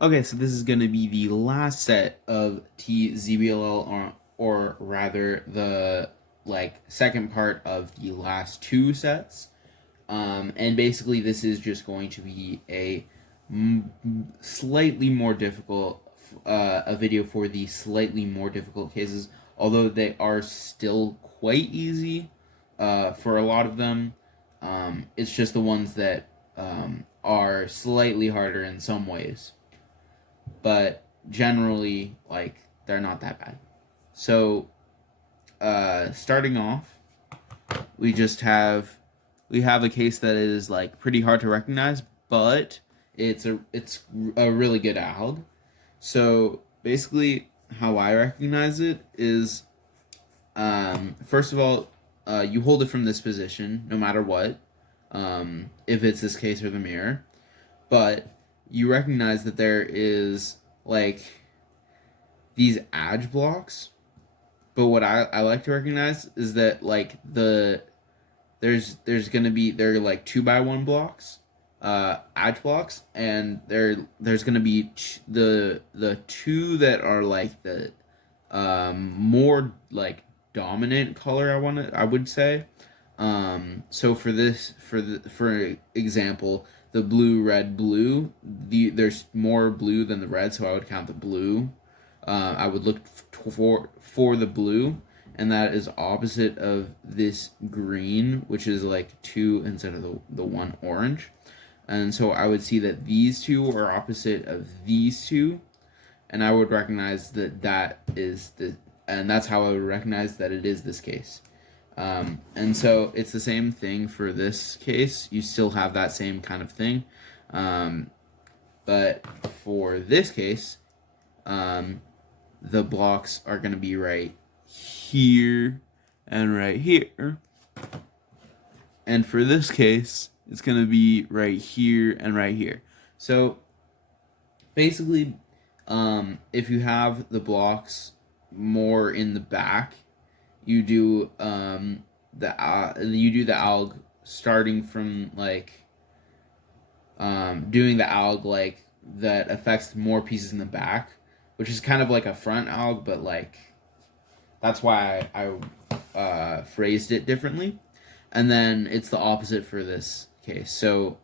Okay, so this is going to be the last set of ZBLL, or rather the second part of the last two sets. And basically this is just going to be a slightly more difficult, a video for the slightly more difficult cases, although they are still quite easy for a lot of them. It's just the ones that are slightly harder in some ways, but generally, they're not that bad. So, starting off, we have a case that is pretty hard to recognize, but it's a really good alg. So basically, how I recognize it is, first of all, you hold it from this position no matter what, if it's this case or the mirror, but you recognize that there is these edge blocks. But what I like to recognize is that there's gonna be, they're 2x1 blocks, edge blocks, and there's gonna be the two that are the more dominant color, I would say. So for example, the blue, red, blue, there's more blue than the red, so I would count the blue. I would look for the blue, and that is opposite of this green, which is 2 instead of the one orange. And so I would see that these two are opposite of these two, and I would recognize that is and that's how I would recognize that it is this case. And so it's the same thing for this case. You still have that same kind of thing. But for this case, the blocks are going to be right here and right here. And for this case, it's going to be right here and right here. So basically, if you have the blocks more in the back, you do the alg starting from doing the alg that affects more pieces in the back, which is kind of like a front alg, but that's why I phrased it differently. And then it's the opposite for this case. So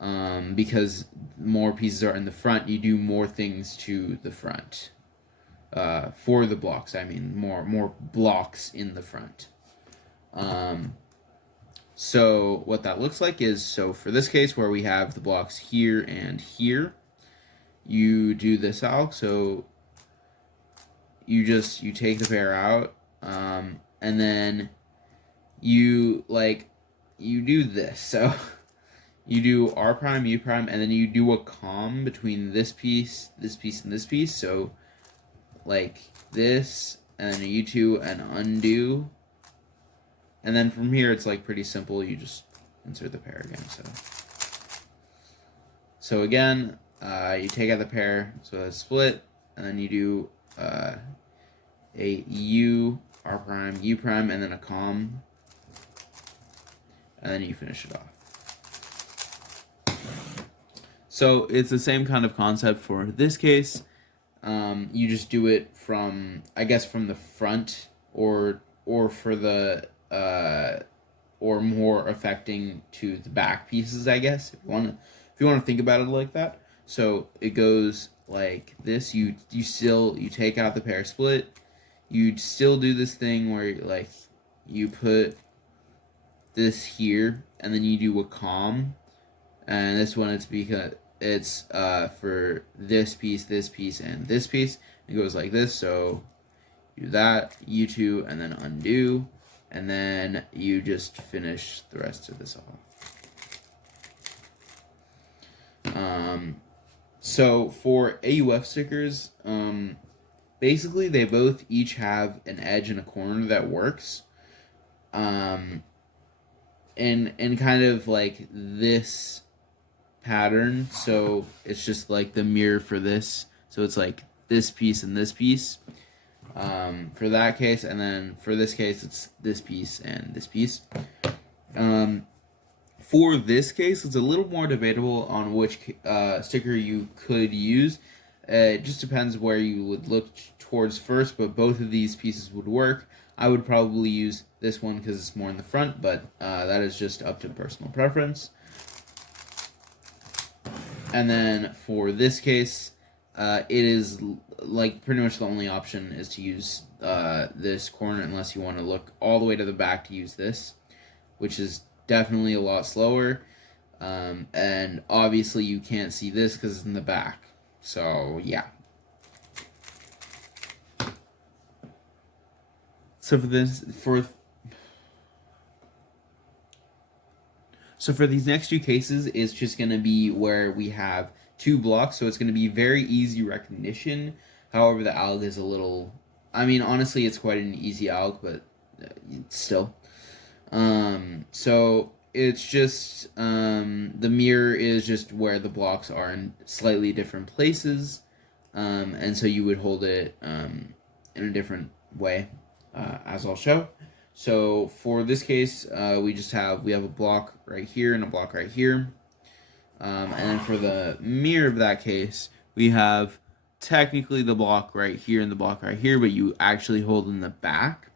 because more pieces are in the front, you do more things to the front. For the blocks, I mean more blocks in the front. So what that looks like is, so for this case where we have the blocks here and here, you do this alg. So you take the pair out, and then you do this. So you do R prime, U prime, and then you do a comm between this piece, and this piece. So this, and then a U2 and undo. And then from here, it's pretty simple. You just insert the pair again. So again, you take out the pair, so it's split, and then you do a U, R prime, U prime, and then a comm, and then you finish it off. So it's the same kind of concept for this case. You just do it from, I guess, from the front, or for the or more affecting to the back pieces, I guess, if you want to think about it like that. So it goes like this. You take out the pair split. You'd still do this thing where you put this here, and then you do a comm, and this one it's because it's for this piece, and this piece. It goes like this. So do that, U2, and then undo, and then you just finish the rest of this off. So for AUF stickers, basically they both each have an edge and a corner that works. In kind of this pattern. So it's just the mirror for this. So it's this piece and this piece. For that case, and then for this case, it's this piece and this piece. For this case, it's a little more debatable on which sticker you could use. It just depends where you would look towards first, but both of these pieces would work. I would probably use this one because it's more in the front, but that is just up to personal preference. And then for this case, it is like pretty much the only option is to use this corner unless you want to look all the way to the back to use this, which is definitely a lot slower. And obviously you can't see this because it's in the back. So yeah. So for these next two cases, it's just going to be where we have two blocks, so it's going to be very easy recognition. However, the alg is a little, I mean, honestly, it's quite an easy alg, but still. So it's just, the mirror is just where the blocks are in slightly different places, and so you would hold it in a different way, as I'll show. So for this case, we have a block right here and a block right here. And then for the mirror of that case, we have technically the block right here and the block right here, but you actually hold in the back.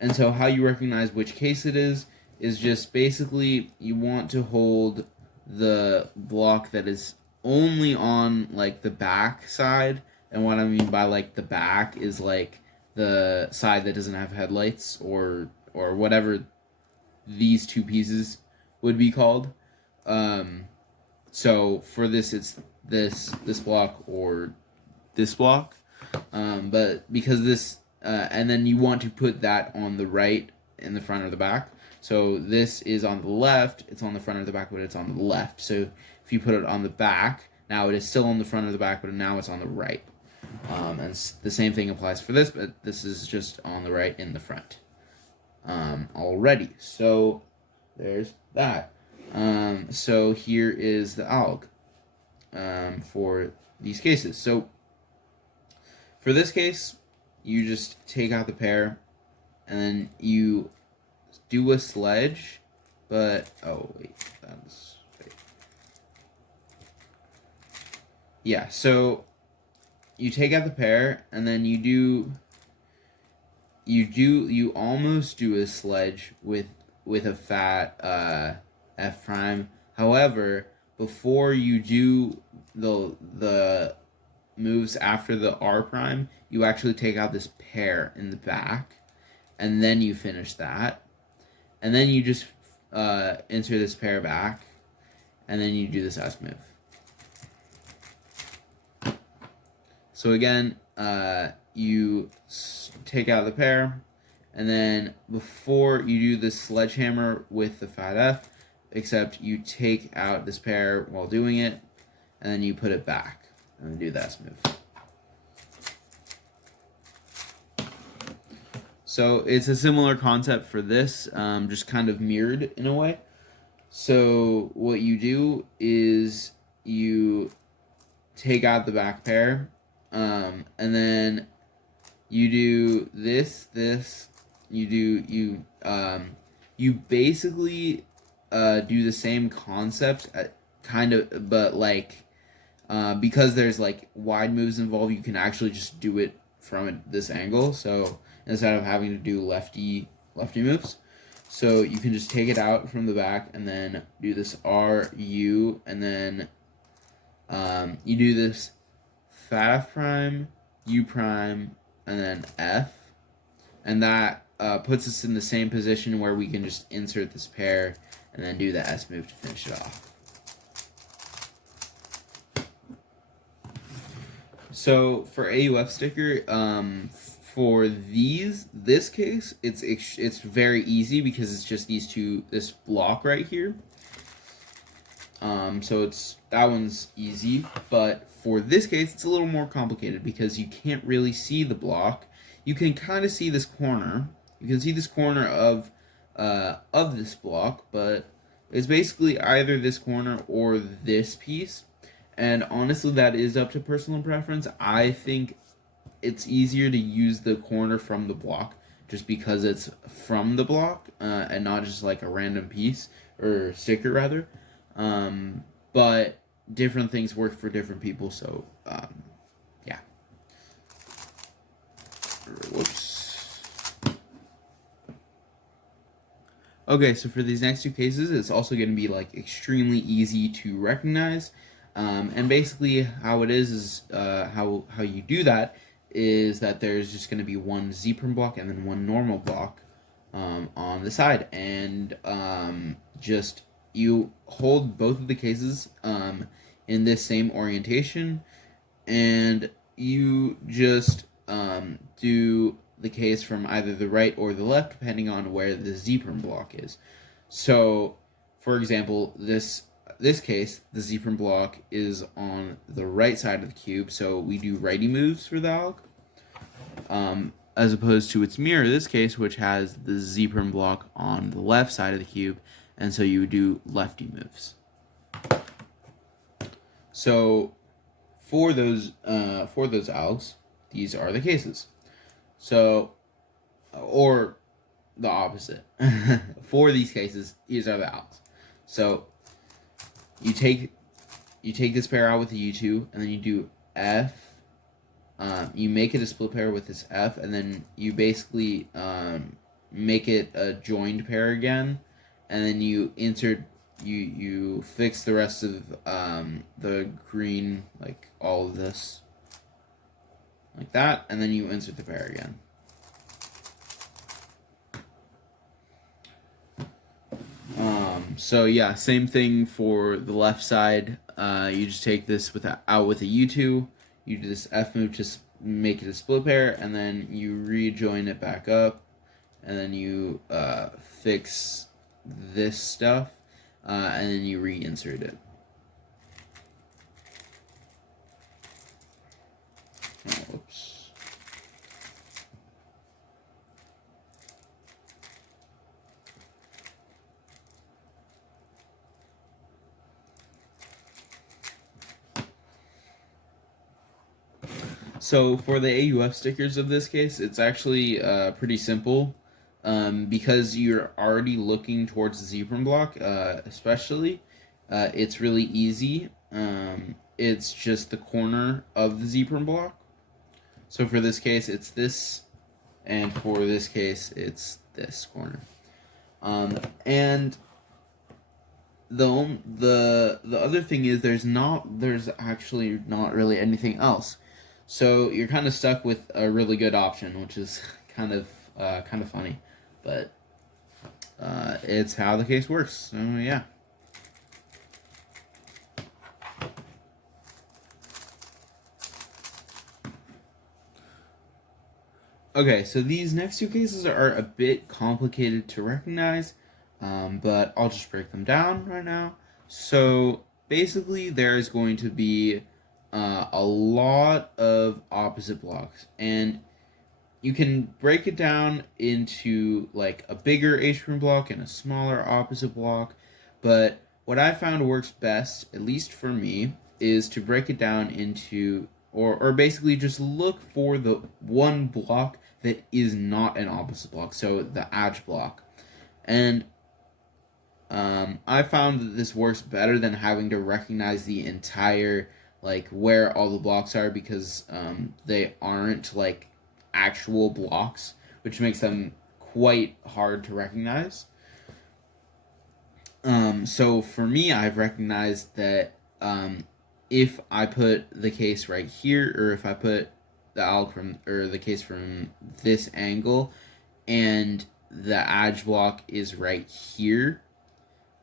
And so how you recognize which case it is just basically you want to hold the block that is only on like the back side. And what I mean by like the back is like the side that doesn't have headlights or whatever these two pieces would be called. So for this, it's this block or this block. But because this, and then you want to put that on the right in the front or the back. So this is on the left, it's on the front or the back, but it's on the left. So if you put it on the back, now it is still on the front or the back, but now it's on the right. And the same thing applies for this, but this is just on the right in the front already. So there's that. So here is the alg for these cases. So for this case, you just take out the pair and then you do a sledge, but yeah, so you take out the pair and then you almost do a sledge with a fat F prime. However, before you do the moves after the R prime, you actually take out this pair in the back, and then you finish that, and then you just insert this pair back, and then you do this S move. So again, you take out the pair, and then before you do the sledgehammer with the fat F, except you take out this pair while doing it, and then you put it back, and then do that move. So it's a similar concept for this, just kind of mirrored in a way. So what you do is you take out the back pair, and then you do this, you basically do the same concept, kind of, but like, because there's like wide moves involved, you can actually just do it from this angle. So instead of having to do lefty moves, so you can just take it out from the back and then do this R, U, and then you do this fat F prime, U prime, and then F, and that puts us in the same position where we can just insert this pair and then do the S move to finish it off. So for AUF sticker, for this case, it's very easy because it's just this block right here. So that one's easy, but for this case, it's a little more complicated because you can't really see the block. You can kind of see this corner. You can see this corner of this block, but it's basically either this corner or this piece. And honestly, that is up to personal preference. I think it's easier to use the corner from the block just because it's from the block and not just like a random piece. or sticker rather. But different things work for different people, so yeah. Whoops. Okay, so for these next two cases, it's also going to be like extremely easy to recognize. And basically how it is how you do that is that there's just going to be one z-prim block and then one normal block on the side. And just you hold both of the cases in this same orientation, and you just do the case from either the right or the left, depending on where the z-prim block is. So, for example, this case, the z-prim block is on the right side of the cube, so we do righty moves for the alg, as opposed to its mirror, this case, which has the z-prim block on the left side of the cube, and so you would do lefty moves. So, for those algs, these are the cases. So, or the opposite. For these cases, these are the algs. So, you take this pair out with the U2, and then you do F. You make it a split pair with this F, and then you basically make it a joined pair again, and then you insert. You fix the rest of the green, like all of this, like that, and then you insert the pair again. So yeah, same thing for the left side. You just take this out with a U2. You do this F move to make it a split pair, and then you rejoin it back up, and then you fix this stuff, and then you reinsert it. Oh, whoops. So for the AUF stickers of this case, it's actually pretty simple, because you're already looking towards the z-prim block, especially. It's really easy. It's just the corner of the z-prim block. So for this case, it's this, and for this case, it's this corner. And the other thing is there's actually not really anything else. So you're kind of stuck with a really good option, which is kind of funny, but it's how the case works. So yeah. Okay, so these next two cases are a bit complicated to recognize, but I'll just break them down right now. So basically, there is going to be a lot of opposite blocks, and you can break it down into like a bigger H-prim block and a smaller opposite block, but what I found works best, at least for me, is to break it down into, or basically just look for the one block that is not an opposite block, so the alg block. And I found that this works better than having to recognize the entire, like, where all the blocks are, because they aren't like actual blocks, which makes them quite hard to recognize. So for me, I've recognized that if I put the case right here, or if I put the alg the case from this angle, and the alg block is right here,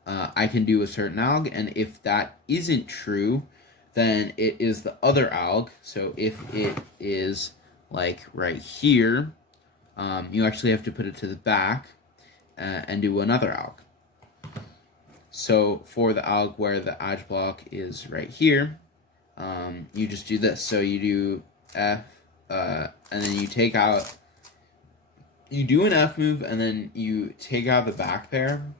I can do a certain alg, and if that isn't true, then it is the other alg. So if it is like right here, you actually have to put it to the back and do another alg. So for the alg where the alg block is right here, you just do this. So you do F, and then you take out, you do an F move, and then you take out the back pair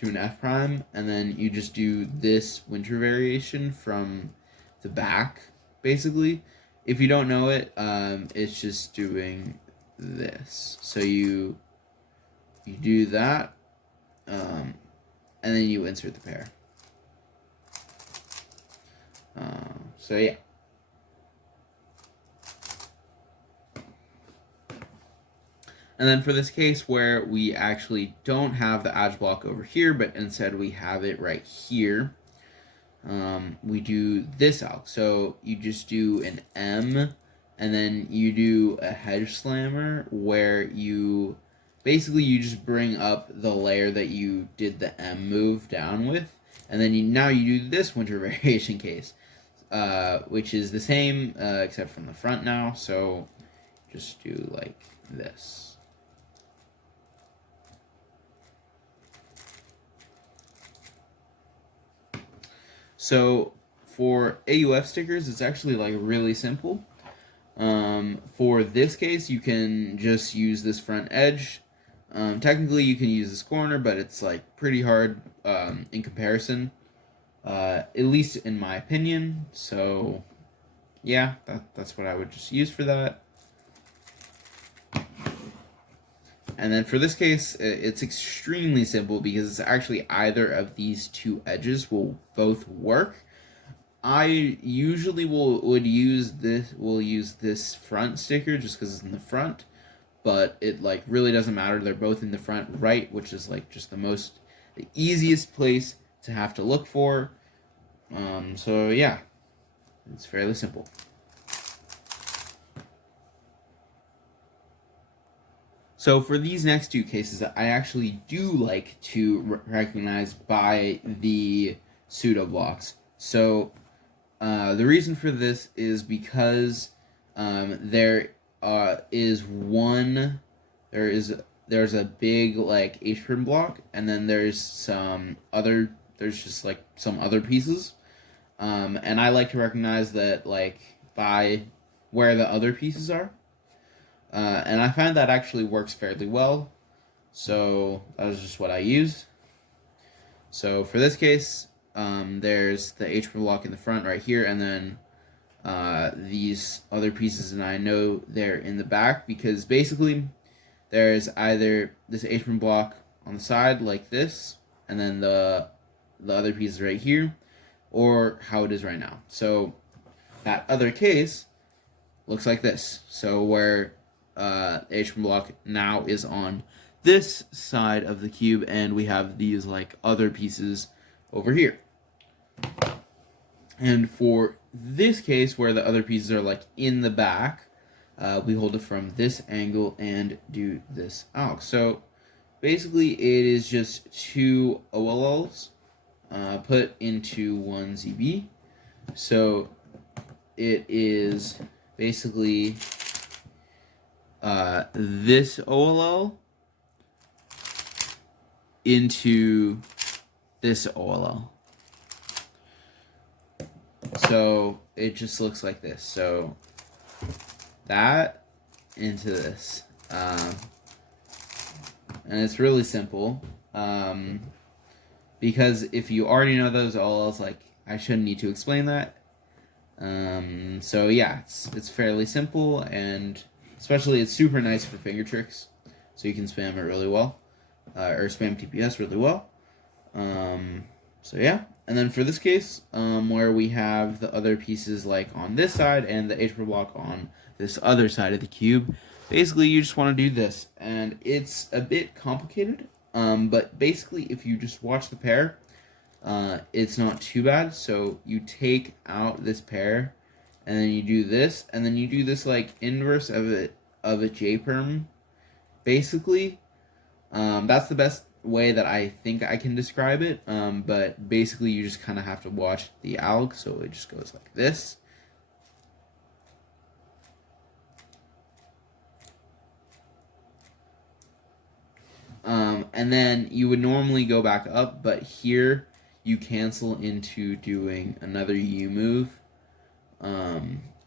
to an F prime, and then you just do this winter variation from the back, basically. If you don't know it, it's just doing this. So you do that, and and then you insert the pair. So yeah. And then for this case where we actually don't have the edge block over here, but instead we have it right here, we do this alg. So you just do an M, and then you do a hedge slammer where you basically you just bring up the layer that you did the M move down with, and then now you do this winter variation case, which is the same except from the front now. So just do like this. So for AUF stickers, it's actually like really simple. For this case, you can just use this front edge. Technically, you can use this corner, but it's like pretty hard in comparison, at least in my opinion. So yeah, that's what I would just use for that. And then for this case, it's extremely simple because it's actually either of these two edges will both work. I usually would use this front sticker just because it's in the front, but it like really doesn't matter. They're both in the front right, which is like just the easiest place to have to look for. So yeah, it's fairly simple. So for these next two cases, I actually do like to recognize by the pseudo blocks. So the reason for this is because there's a big like H-prim block, and then there's some other pieces, and I like to recognize that like by where the other pieces are. And I find that actually works fairly well, so that is just what I use. So for this case, there's the H-prim block in the front right here, and then these other pieces, and I know they're in the back because basically there's either this H-prim block on the side like this, and then the other pieces right here, or how it is right now. So that other case looks like this. So where the H-prim block now is on this side of the cube, and we have these like other pieces over here. And for this case where the other pieces are like in the back, we hold it from this angle and do this alg. So basically it is just two OLLs put into one ZB. So it is basically this OLL into this OLL. So it just looks like this. So that into this. And it's really simple. Because if you already know those OLLs, like I shouldn't need to explain that. So yeah, it's fairly simple, and especially it's super nice for finger tricks, so you can spam it really well, or spam TPS really well. So yeah, and then for this case, where we have the other pieces like on this side and the H-prim block on this other side of the cube, basically you just want to do this, and it's a bit complicated, but basically if you just watch the pair, it's not too bad. So you take out this pair, and then you do this, and then you do this like inverse of a J-perm, basically. That's the best way that I think I can describe it, but basically you just kind of have to watch the alg, so it just goes like this. And then you would normally go back up, but here you cancel into doing another U move,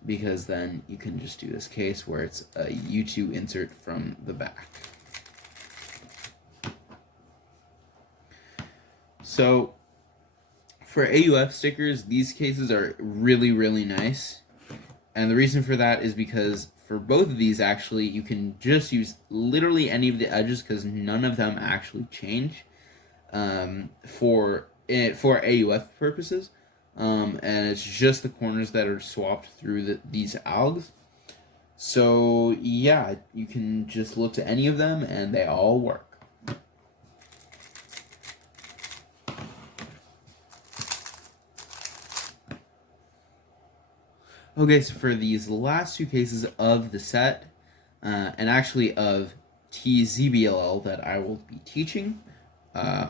because then you can just do this case where it's a U2 insert from the back. So for AUF stickers, these cases are really, really nice. And the reason for that is because for both of these, actually, you can just use literally any of the edges because none of them actually change. for AUF purposes, and it's just the corners that are swapped through these algs. So yeah, you can just look to any of them and they all work. Okay, so for these last two cases of the set, and actually of ZBLL that I will be teaching,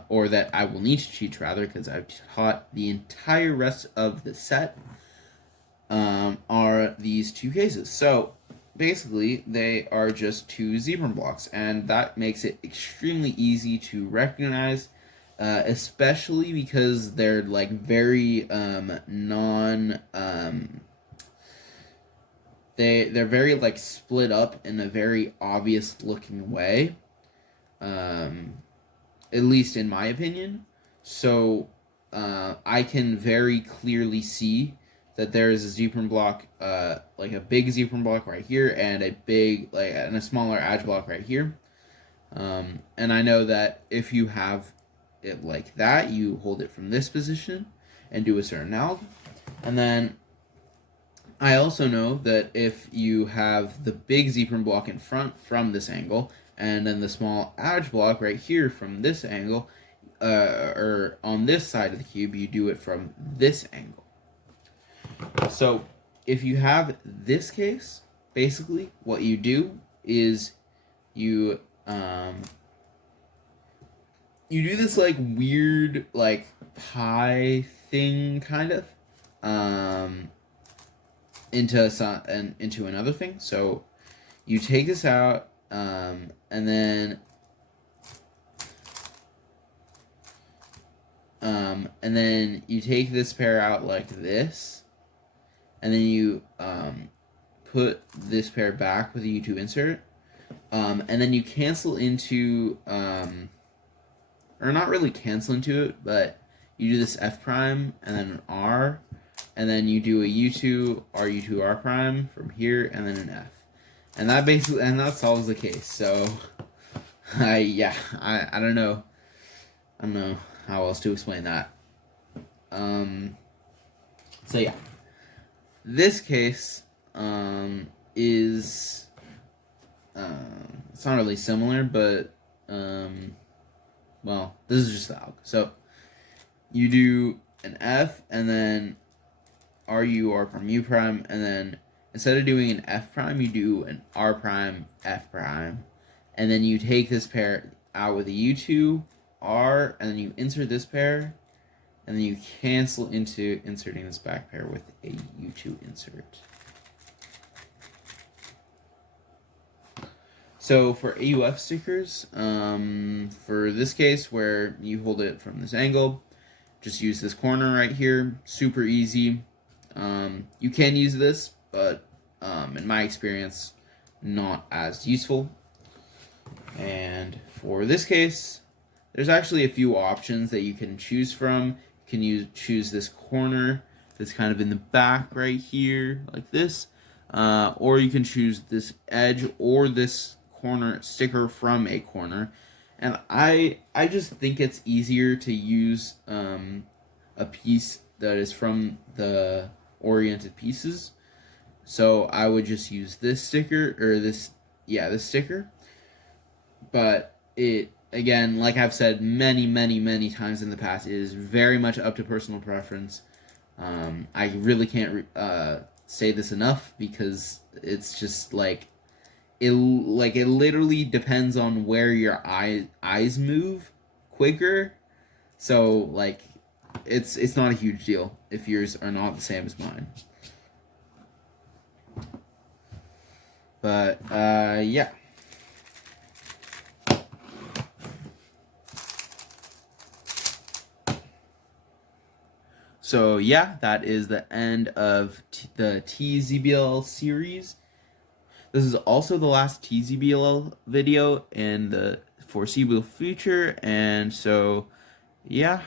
or that I will need to teach rather, because I've taught the entire rest of the set, are these two cases. So basically, they are just two zebra blocks, and that makes it extremely easy to recognize, especially because they're like very they're very like split up in a very obvious looking way, at least in my opinion. So I can very clearly see that there is a zebra block, like a big zebra block right here, and a smaller edge block right here. And I know that if you have it like that, you hold it from this position and do a certain alg. And then I also know that if you have the big zebra block in front from this angle, and then the small edge block right here from this angle, or on this side of the cube, you do it from this angle. So if you have this case, basically what you do is you do this like weird like pie thing kind of into another thing. So you take this out, and then you take this pair out like this, and then you put this pair back with a U2 insert, and then you cancel into, or not really cancel into it, but you do this F prime and then an R, and then you do a U2 R U2 R prime from here, and then an F, and that solves the case. So I don't know how else to explain that. So yeah, this case is it's not really similar, but well, this is just the alg. So you do an F and then RU R prime U prime, and then instead of doing an F prime, you do an R prime F prime, and then you take this pair out with a U2 R, and then you insert this pair, and then you cancel into inserting this back pair with a U2 insert. So for AUF stickers, for this case where you hold it from this angle, just use this corner right here. Super easy. You can use this, but in my experience, not as useful. And for this case, there's actually a few options that you can choose from. You can choose this corner that's kind of in the back right here, like this, or you can choose this edge or this corner sticker from a corner. And I just think it's easier to use a piece that is from the oriented pieces. So I would just use this sticker, or this sticker. But it, again, like I've said many times in the past, it is very much up to personal preference. I really can't say this enough, because it's just like it literally depends on where your eyes move quicker. So like it's not a huge deal if yours are not the same as mine. But yeah. So yeah, that is the end of the ZBLL series. This is also the last ZBLL video in the foreseeable future, and so yeah.